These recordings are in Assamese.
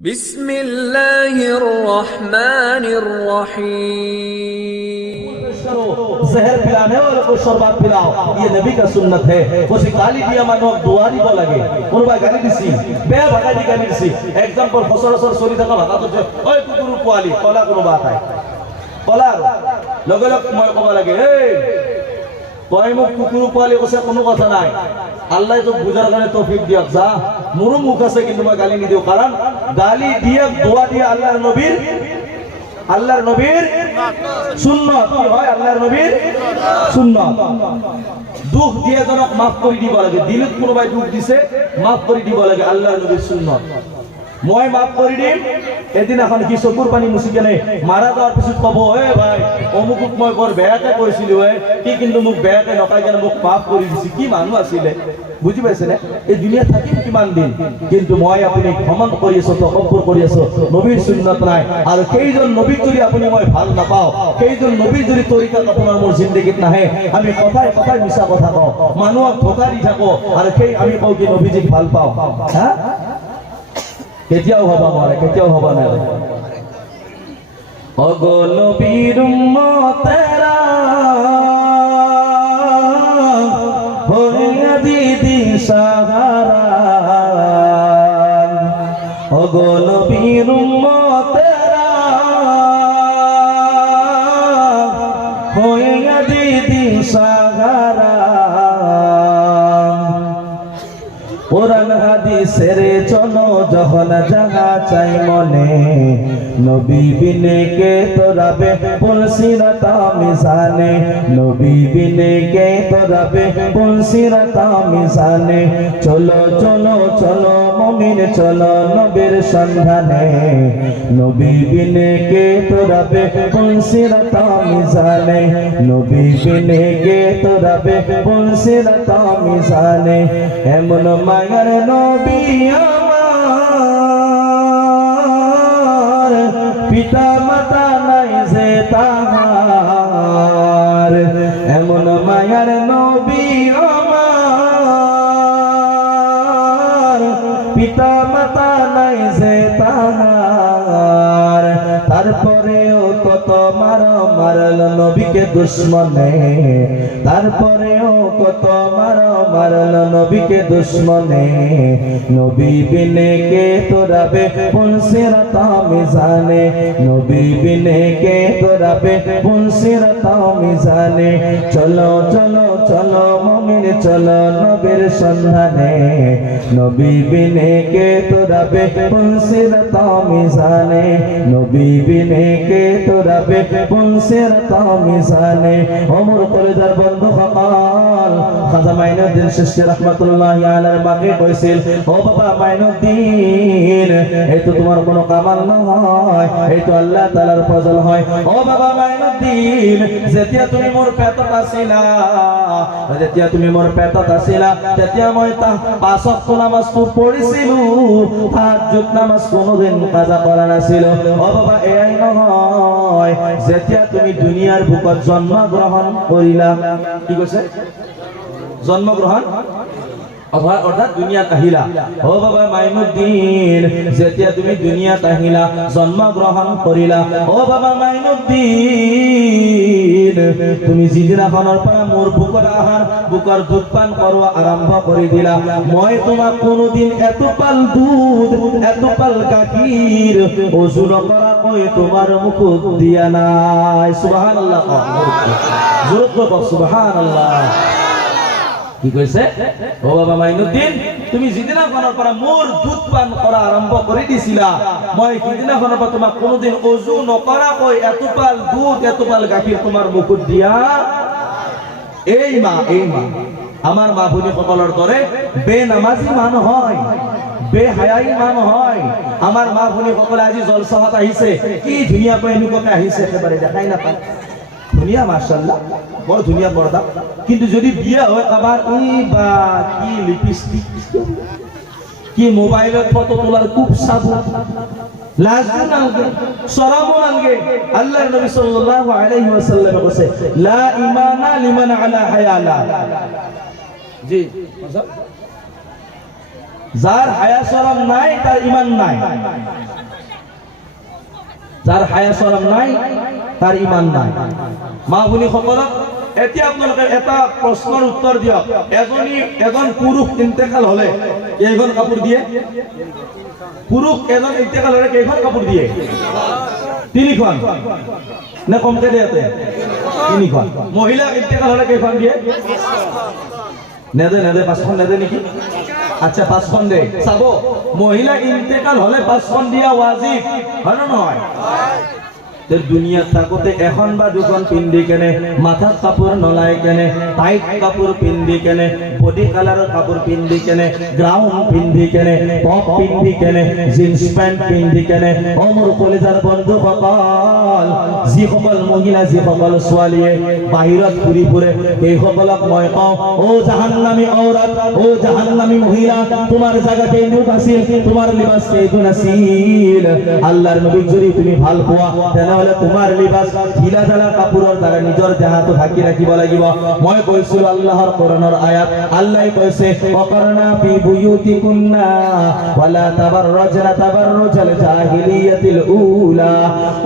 বিসমিল্লাহির রহমানির রহিম। जहर पिलाने वालों को शरबत पिलाओ, ये नबी का सुन्नत है। उसे गाली दिया मानो दुआरी को लगे कोनोबाय गाली दिसी बे भागा दी गाली दिसी एग्जांपल फसर फसर सरी থাকা ভাগা তো ওই কুকুর পোয়ালি কলা কোনো বাত আই কলা লগে লগে মই কব লাগে এই কয় মুখ কুকুর পোয়ালি কইছে কোনো কথা নাই আল্লাহ তো বুঝার কারণে তৌফিক দিয়ক যা মোর মুখ আছে কিন্তু মই গালি নি দিও কারণ গালি দিয়ে দোয়া দিয়ে আল্লাহর নবীর সুন্নাত কি হয় আল্লাহর নবীর সুন্নাত দুঃখ দিয়ে জনক maaf করে দিব লাগে দিলত কোনোবাই দুঃখ দিছে maaf করে দিব লাগে আল্লাহর নবীর সুন্নাত মই maaf কৰি দিম এদিন এখন কি চকুৰ পানী মুছি কেনে মাৰা যাওয়াৰ পিছত কব এ ভাই অমুকক মই বৰ বেয়াকে কৈছিলো কি কিন্তু মোক বেয়াকে নকাই কেনে মোক maaf কৰি দিছি কি মানুহ আছিলে বুঝি পাইছে না এই দুনিয়া থাকিম কিমান দিন কিন্তু মই আপুনি ক্ষমা কৰি আছো তকব্বুৰ কৰি আছো নবীৰ সুন্নাত নাই আৰু কেইজন নবী যদি আপুনি মই ভাল নাপাও কেইজন নবী যদি তৰিকাত আপোনাৰ মোৰ জিন্দগীত নাহে আমি কথাই কথাই মিছা কথা কওঁ মানুহক ধোকা দি থাকো আৰু সেই আমি কওঁ কি নবীজিক ভাল পাওঁ হ্যাঁ কেতিয়াও হবা নোৱাৰে কেতিয়াও হবা নোৱাৰে ওগো নবীর উম্মতেরা হইয়া দিদি সাহারা ওগো নবীর উম্মতেরা হইয়া দিদি সাহারা কোরআন হাদিসের চলো যখন যাহা চাই মনে নবী বিনে কে তোরাবে পুলসিরাতা মিজানে নবী বিনে কে তোরাবে পুলসিরাতা মিজানে চলো চলো চলো মুমিন চলো নবীর সন্ধানে নবী বিনে কে তোরাবে পুলসিরাতা মিজানে নবী বিনে কে তোরাবে পুলসিরাতা মিজানে এমন মায়ার নবী আমার পিতা মাতা নাই যে তাহার এমন মায়ার নবী আমার পিতা মাতা নাই যে তাহার তারপরেও কত মারল নবীকে দুশ্মনে তারপরেও কত মারল নবীকে দুশ্মনে নবী বিনে কে তোরাবে পুলসিরাতা মিজানে নবী বিনে কে তোরাবে পুলসিরাতা মিজানে চলো চলো চলো মুমিন চলো নবীর সন্ধানে নবী বিনে কে তোরাবে পুলসিরাতা মিজানে নবী বিনে কে তোরাবে পুলসিরাতা মিজানে ওমর কলেজার বন্ধু হকাল খাজা মাইনুদ্দিন চিশতি রাহমাতুল্লাহি আলাইহির বাগে কইছিল ও বাবা মাইনুদ্দিন এই তো তোমার কোনো কামাল নয় এই তো আল্লাহ তাআলার ফজল হয় ও বাবা মাইনুদ্দিন যেতিয়া তুমি মোর পেটত আছিলা তেতিয়া মই পাঁচ ওয়াক্ত নামাজ পঢ়িছিলো তাহাজ্জুদ নামাজ কোনোদিন কাজা কৰা নাছিলো ও বাবা এয়াই নহয় যেতিয়া তুমি দুনিয়াৰ বুকত জন্মগ্ৰহণ কৰিলা কি কৈছে জন্মগ্রহণ অর্থাৎ দুনিয়াত আহিলা ও বাবা মাইনুদ্দিন যেতিয়া তুমি দুনিয়াত আহিলা জন্মগ্রহণ কৰিলা ও বাবা মাইনুদ্দিন তুমি যিদিনাখনৰ পৰা মোৰ বুকৰ আহাৰ বুকৰ দুধ পান কৰোৱা আৰম্ভ কৰি দিলা মই তোমাক কোনোদিন এটোপাল দুধ এটোপাল গাখীৰ ওযু নকৰাকৈ তোমাৰ মুখত দিয়া নাই সুবহানাল্লাহ জোৰকৈ কওক সুবহানাল্লাহ কি কৈছে ও বাবা মাইনুদ্দিন তুমি যিদিনাখনৰ পৰা মোৰ দুধ পান কৰা আৰম্ভ কৰি দিছিলা মই সিদিনাখনৰ পৰা তোমাক কোনোদিন ওযু নকৰাকৈ এটোপাল দুধ এটোপাল গাখীৰ তোমাৰ মুখত দিয়া এই মা আমাৰ মা ভনী সকলৰ দৰে বেনামাজি মান হয় বেহায়াই মান হয় আমাৰ মা ভনী সকলে আজি জলসাত আহিছে কি ধুনীয়াকৈ এনেকুৱাকৈ আহিছে একেবাৰে দেখাই নাপায় ধুনীয়া মাশাআল্লাহ বড় ধুনীয়া পর্দা কিন্তু যদি বিয়া হয় আবার ওই বা কি লিপস্টিক কি মোবাইলত ফটো তোলার খুব সাবু লাজু নালগে শরমও নালগে আল্লাহর নবী সাল্লাল্লাহু আলাইহি ওয়াসাল্লাম বলেছে লা ঈমানা লিমান আলা হায়ালা জি যার হায়া শরম নাই তার ঈমান নাই যাৰ হায়া চৰম নাই তাৰ ইমান নাই। মা ভনীসকলক এতিয়া আপোনালোকে এটা প্ৰশ্নৰ উত্তৰ দিয়ক, এজন পুৰুষ ইন্তেকাল হলে কেইখন কাপোৰ দিয়ে? পুৰুষ এজন ইন্তেকাল হলে কেইখন কাপোৰ দিয়ে? 3খন নে কমকে দিয়ে? 3খন। মহিলা ইন্তেকাল হলে কেইখন দিয়ে? নেদে 5খন নেদে নেকি? আচ্ছা 5খন দে। চাব, মহিলা ইন্তেকাল হলে 5খন দিয়া ওয়াজিব, হয় না নহয়? দুনিয়াত থাকোতে এখন বা দুখন পিন্ধি কেনে, মাথাত কাপোৰ নলাই কেনে, টাইট কাপোৰ পিন্ধি কেনে, বডি কালাৰৰ কাপোৰ পিন্ধি কেনে, গ্ৰাউণ্ড পিন্ধি কেনে, টপ পিন্ধি কেনে, জিন্স পেণ্ট পিন্ধি কেনে, অ মোৰ কলিজাৰ বন্ধুসকল, যিসকল মহিলা যিসকল ছোৱালীয়ে বাহিৰত ঘূৰি ফুৰে সেইসকলক মই কওঁ, অ জাহান্নামী ঔৰত, অ জাহান্নামী মহিলা, তোমাৰ জাগাতে কেইগুণ আছিল, তোমাৰ লিবাস কেইগুণ আছিল। আল্লাহৰ নবীক যদি তুমি ভাল পোৱা তেনেহলে তোমাৰ লিবাস ঢিলা ঢালা কাপোৰৰ দ্বাৰা নিজৰ দেহাটো ঢাকি ৰাখিব লাগিব। মই কৈছিলো আল্লাহৰ কোৰানৰ আয়াত, আল্লাহ কৈছে ওয়াকাৰনা ফি বুয়ুতিকুন্না ওয়ালা তাবাৰৰাজনা তাবাৰৰুজাল জাহিলিয়াতিল উলা।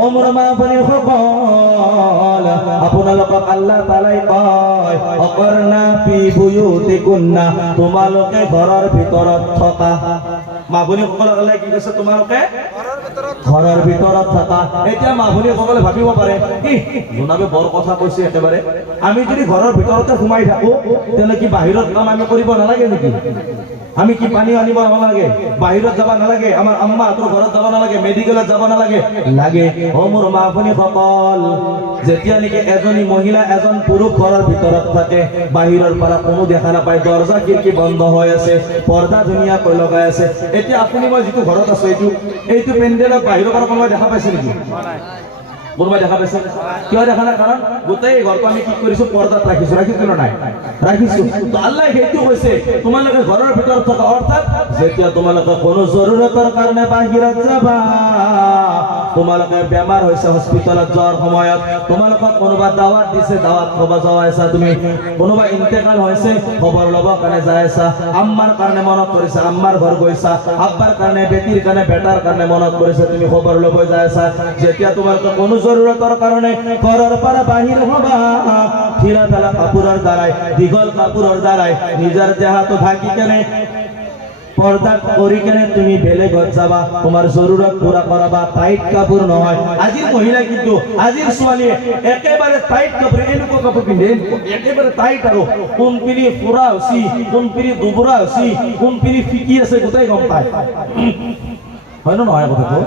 ও মোৰ মা ভনীসকল, আপোনালোকক আল্লাহ তাআলাই কয় ওয়াকাৰনা ফি বুয়ুতিকুন্না, তোমালোকে ঘৰৰ ভিতৰত থকা। মা ভনীসকলক আল্লাহ কি কৈছে? তোমালোকে ঘৰৰ ভিতৰত থকা। এতিয়া মা ভনীসকলে ভাবিব পাৰে কি জনাবে বৰ কথা কৈছে একেবাৰে, আমি যদি ঘৰৰ ভিতৰতে সোমাই থাকো তেনে কি বাহিৰত কাম আমি কৰিব নালাগে নেকি? আমি কি পানী আনিব নালাগে? বাহিৰত যাব নালাগে? আমাৰ আম্মাহঁতৰ ঘৰত যাব নালাগে? মেডিকেলত যাব নালাগে? লাগে। অ মোৰ মা ভনীসকল, যেতিয়া নেকি এজনী মহিলা এজন পুৰুষ ঘৰৰ ভিতৰত থাকে, বাহিৰৰ পৰা কোনো দেখা নাপায়, দৰ্জা খিৰিকী বন্ধ হৈ আছে, পৰ্দা ধুনীয়াকৈ লগাই আছে। এতিয়া আপুনি মই যিটো ঘৰত আছো এইটো পেণ্ডেলক বাহিৰৰ পৰা কোনোবাই দেখা পাইছে নেকি? কোনোবাই দেখা পাইছে? কিয় দেখা নাই? কাৰণ গোটেই ঘৰটো আমি কি কৰিছো? পৰ্দাত ৰাখিছো না নাই? ৰাখিছো। তো আল্লাহ সেইটো কৈছে তোমালোকে ঘৰৰ ভিতৰত থকা, অৰ্থাৎ যেতিয়া তোমালোকে কোনো জৰুৰতৰ কাৰণে বাহিৰত যাবা, তোমালোকে বেমাৰ হৈছে হস্পিটালত যোৱাৰ সময়ত, তোমালোকক কোনোবা দাৱাত দিছে, দাৱাত খাব যাই আছা তুমি, কোনোবা ইন্তেকাল হৈছে খবৰ ল'ব কাৰণে যাই আছা, আম্মাৰ কাৰণে মনত কৰিছে, আম্মাৰ ঘৰ গৈছা, আব্বাৰ কাৰণে, বেটিৰ কাৰণে, বেটাৰ কাৰণে মনত কৰিছে, তুমি খবৰ ল'ব যাই আছা। যেতিয়া তোমালোকে কোনো জৰুৰতৰ কাৰণে ঘৰৰ পৰা বাহিৰ হবা, ঢিলা ঢালা কাপোৰৰ দ্বাৰাই, দীঘল কাপোৰৰ দ্বাৰাই নিজৰ দেহাটো ঢাকি কেনে, পর্দা করি কেনে তুমি বেলেগত যাবা, তোমার জরুরত পুরা করাবা, টাইট কাপড় নহয়। আজির মহিলা কিন্তু, আজির ছোৱালীয়ে একেবাৰে টাইট কাপড়, এনেকুৱা কাপড় পিন্ধে, একেবাৰে টাইট, আৰু কোন পিনি ফুৰা হৈছি, কোন পিনি দুবুৰা হৈছি, কোন পিনি ফিকি আছে গোটেই গম পায়। হয় না নহয় কথাটো?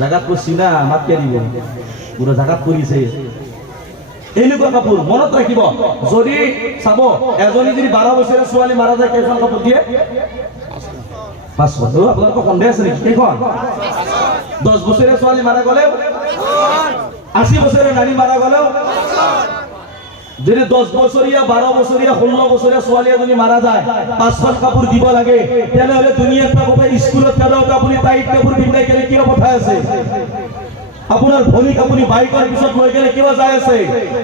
জাগাত করছি না, মাতকে দিব, পুরো জাগাত কৰিছে। এনেকুৱা কাপোৰ মনত ৰাখিব। যদি চাব এজনী যদি 12 বছৰীয়া ছোৱালী মাৰা যায়, কেইখন কাপোৰ দিয়ে? 5খন। আপোনালোকৰ সন্দেহ আছে নেকি? কেইখন? 10 বছৰীয়া ছোৱালী মাৰা গলেও, 80 বছৰীয়া নাৰী মাৰা গলেও, যদি 10 বছৰীয়া, 12 বছৰীয়া, 16 বছৰীয়া ছোৱালী এজনী মাৰা যায়, 5খন কাপোৰ দিব লাগে। তেনেহলে দুনিয়াত থাকোতে স্কুলত থাকোতে আপুনি টাইট কাপোৰ পিন্ধাই কেনে কিয় পঠাই আছে? আপোনাৰ ভনীক আপুনি বাইকৰ পিছত লৈ কেনে কিয় যাই আছে?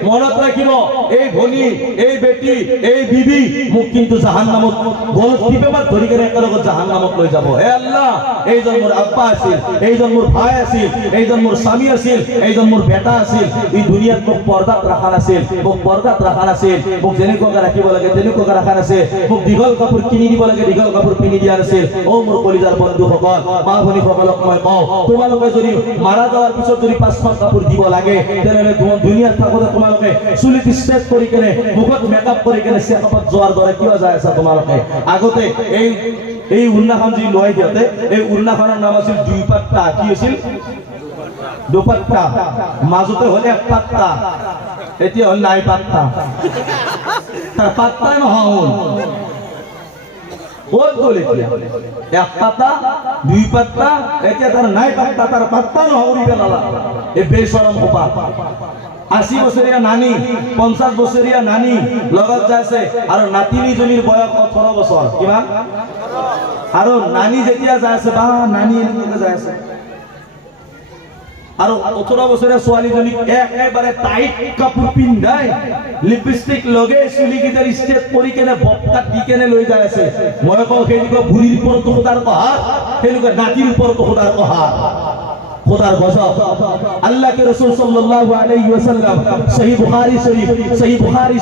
মনত ৰাখিব, এই ভনী, এই বেটি, এই বিবি মোক কিন্তু জাহান্নামত গলত টিপেবাৰ ধৰি কেনে একেলগত জাহান্নামত লৈ যাব। হে আল্লাহ, এইজন মোৰ আব্বা আছিল, এইজন মোৰ ভাই আছিল, এইজন মোৰ স্বামী আছিল, এইজন মোৰ বেটা আছিল। এই দুনিয়াত মোক পৰ্দাত ৰাখা নাছিল, মোক পৰ্দাত ৰাখা নাছিল, মোক যেনেকুৱাকে ৰাখিব লাগে তেনেকুৱাকে ৰাখা নাছিল, মোক দীঘল কাপোৰ কিনি দিব লাগে দীঘল কাপোৰ কিনি দিয়া নাছিল। অ মোৰ কলিজাৰ বন্ধুসকল, মা ভনীসকলক মই কওঁ, তোমালোকে যদি মাৰা যাৱাৰ পিছত যদি 5খন কাপোৰ দিব লাগে, তেনেহলে দুনিয়াত থাকোতে তোমালোকে চুলিত ষ্ট্ৰেট কৰি কেনে, মুখত মেকআপ কৰি কেনে চেকআপত যোৱাৰ দৰে কিয় যাই আছা? তোমালোকে আগতে এই উন্নাখন যি লৈ দিওঁতে, এই উন্নাখনৰ নাম আছিল 2 পাত্তা। কি আছিল? দুপাত্তা। মাজতে হল 1 পাত্তা, এতিয়া হল নাই পাত্তা। তার পাত্তাই নহল, ক'ত গ'ল এতিয়া? 1 পাত্তা, 2 পাত্তা, এতিয়া তার নাই পাত্তা, তার পাত্তা নহৰি পেলালা। এই বেচৰম খোপা। 80 বছৰীয়া নানী, 50 বছৰীয়া নানী লগত যাইছে, আৰু নাতিনীজনীৰ বয়স 18 বছৰ। কিমান? আৰু নানী যেতিয়া যাই আছে, বা নানী এনেকৈ যাই আছে, আৰু 18 বছৰীয়া ছোৱালীজনীক একেবাৰে টাইট কাপোৰ পিন্ধাই, লিপষ্টিক লগাই, চুলিকেইটাৰ ষ্টেপ কৰি কেনে বক্তাত দি কেনে লৈ যাই আছে। মই কওঁ সেইলোকৰ ভৰিৰ ওপৰতো সদাৰ কহাৰ, সেইলোকৰ নাতিৰ ওপৰতো সদাৰ কহাৰ। খোদার গজব। আল্লাহ কে রাসূল সাল্লাল্লাহু আলাইহি ওয়াসাল্লাম সহিহ বুখারী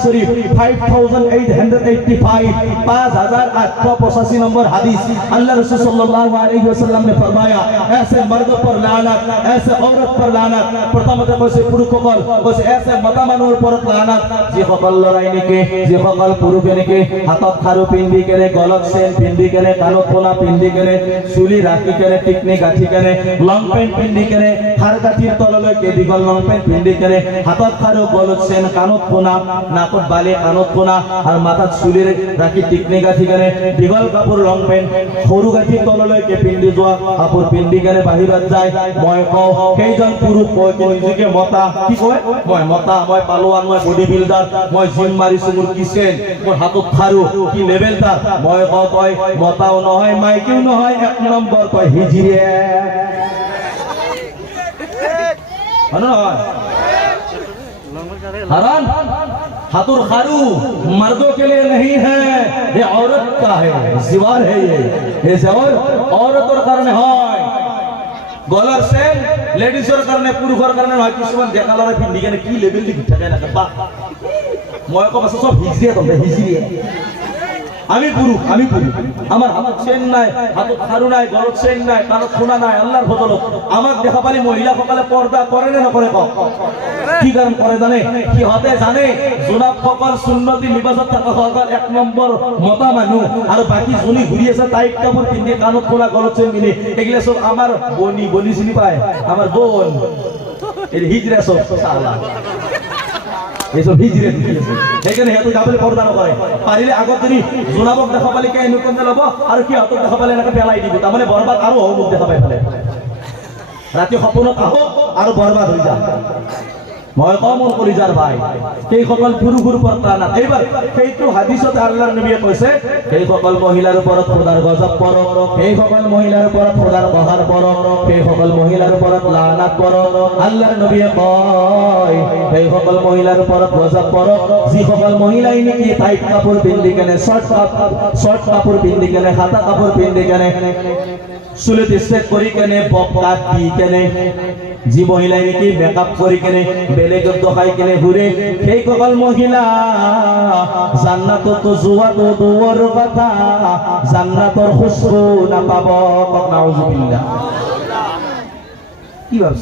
শরীফ 5885 5885 নম্বর হাদিস, আল্লাহ রাসূল সাল্লাল্লাহু আলাইহি ওয়াসাল্লাম ने फरमाया ऐसे मर्द पर लानत, ऐसे औरत पर लानत। প্রথমতে কইছে পুরুষসকল, কইছে ऐसे মতা মানুহৰ ওপৰত লানত যি সকল লৰাই নেকি, যি সকল পুৰুষে নেকি হাতত খাৰু পিন্ধি কেনে, গলত চেন পিন্ধি কেনে, কাণত পোনা পিন্ধি কেনে, চুলি ৰাখি কেনে, টিকনি গাঁঠি কেনে, লং পেন্ট পিন্ধি কেনে, খাৰ গাঁঠিৰ তললৈকে দীঘল লং পেন্ট পিন্ধি কেনে, হাতত খাৰু, গলত চেন, কাণত পোনা, নাকত বালি, কাণত পোনা আৰু মাথাত চুলি ৰাখি টিকনি গাঁঠি কেনে, দীঘল কাপোৰ লং পেন্ট সৰু গাঁঠিৰ তললৈকে পিন্ধি যোৱা কাপোৰ পিন্ধি কেনে বাহিৰত যায়। মই কওঁ সেইজন পুৰুষ কয় কি নিজকে মতা, কি কয় মই মতা, মই পালোৱান, মই বডি বিল্ডাৰ, মই জিম মাৰিছো, মোৰ কিচেন, মোৰ হাতত খাৰু, কি লেভেল তাৰ। মই কয় মতাও নহয়, মাইকীও নহয়, এক নম্বৰ কয় হিজৰিয়ে। हरान हाथुर खारू मर्दों के लिए नहीं है, ये औरत का है, जिवार है ये जिवार औरतों करने হয়। গলার সেন লেডিজৰ কাৰণে, পুৰুষৰ কাৰণে নহয়। কিছুমান ডেকা ল'ৰাই পিন্ধি কেনে কি লেভেল দি থাকে না বা মই কম আছে সব হিজৰিয়া তবে হিজৰিয়া। আমি পুৰুষ, আমি পুৰুষ, আমাৰ হাতত চেন নাই, হাতত খাৰু নাই, গলত চেন নাই, কাণত খোনা নাই। আল্লাহৰ ফজলত আমাক দেখা পালি মহিলাসকলে পৰ্দা কৰে নে নকৰে কওক? কি কারণ করে জানে? সিহঁতে জানে জোনাব সকল সুন্নতি লিবাসত থকা সকল এক নম্বৰ মতা মানুহ, আৰু বাকি জনী ঘূৰি আছে টাইট কাপোৰ পিন্ধি, কাণত খোলা, গলত চেন পিন্ধি, এগুলা সব আমার বনি। বনি চিনি পায়? আমার বোন। এই হিজরা সব সালা এইসব হিজরে সেইকাৰণে সিহঁতে যাবলৈ পৰ্দা নকৰে। পাৰিলে আগত যদি জোনাবক দেখা পালে কে এনেকুৱা ল'ব আৰু কি হাতত দেখা পালে এনেকৈ পেলাই দিব, তাৰমানে বৰবাদ আৰু হ'ব। মোক দেখা পাই পেলাই ৰাতি সপোনত আহক আৰু বৰবাদ হৈ যাম। মই কওঁ মোৰ কলিজাৰ ভাই, সেইসকল পুৰুষৰ ওপৰত লানত। এইবাৰ সেইটো হাদিছত আল্লাহৰ নবীয়ে কৈছে সেইসকল মহিলাৰ ওপৰত খোদাৰ গজব পৰক, সেইসকল মহিলাৰ ওপৰত খোদাৰ বহাৰ পৰক, সেইসকল মহিলাৰ ওপৰত লানত পৰক। আল্লাহৰ নবীয়ে কয় সেইসকল মহিলাৰ ওপৰত গজব পৰক যিসকল মহিলাই নেকি টাইট কাপোৰ পিন্ধি কেনে, শৰ্ট কাপোৰ পিন্ধি কেনে, হাতা কাপোৰ পিন্ধি কেনে, চুলিত ষ্ট্ৰেট কৰি কেনে, বব কাট দি কেনে, যি মহিলাই নেকি মেকআপ কৰি কেনে, বেলেগত দেখাই কেনে ঘূৰে, সেইসকল মহিলা জান্নাতত যোৱাটো দূৰৰ কথা, জান্নাতৰ খুশবু নাপাব। নাউজুবিল্লাহ। কি ভাবছে?